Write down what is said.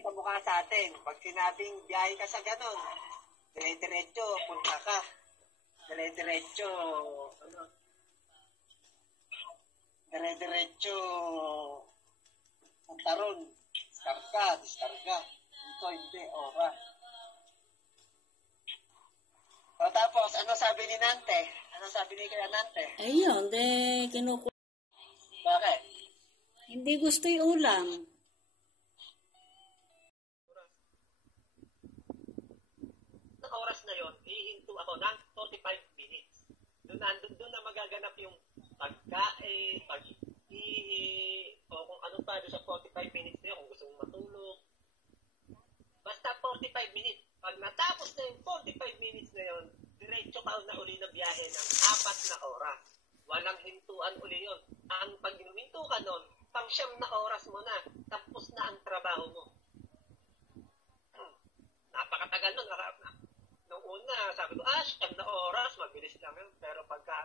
hindi ka mukha sa atin. Pag sinabing biyahe ka sa ganun, dire-diretso, punta ka. Dire-diretso, ano, dire-diretso, punta ron. Diskarga. Ito, hindi, oras. O tapos, ano sabi ni Nante? Ano sabi ni kaya Nante? Ayun, Bakit? hindi gusto yung ulam. Sa oras na yon, hihinto ako ng 45 minutes. Doon na magaganap yung pagkain, pag-ihi, o kung ano pa doon sa 45 minutes na yun, kung gusto mong matulog. Basta 45 minutes. Pag natapos na yung 45 minutes na yun, diretso ka na uli na biyahe ng 4 na oras. Walang hintuan uli yun. Ang pag hinuminto ka nun, pang-siyam na oras mo na, tapos na ang trabaho mo. Napakatagal nun. Nung una, sabi ko, 7 na oras, mabilis lang yun. Pero pagka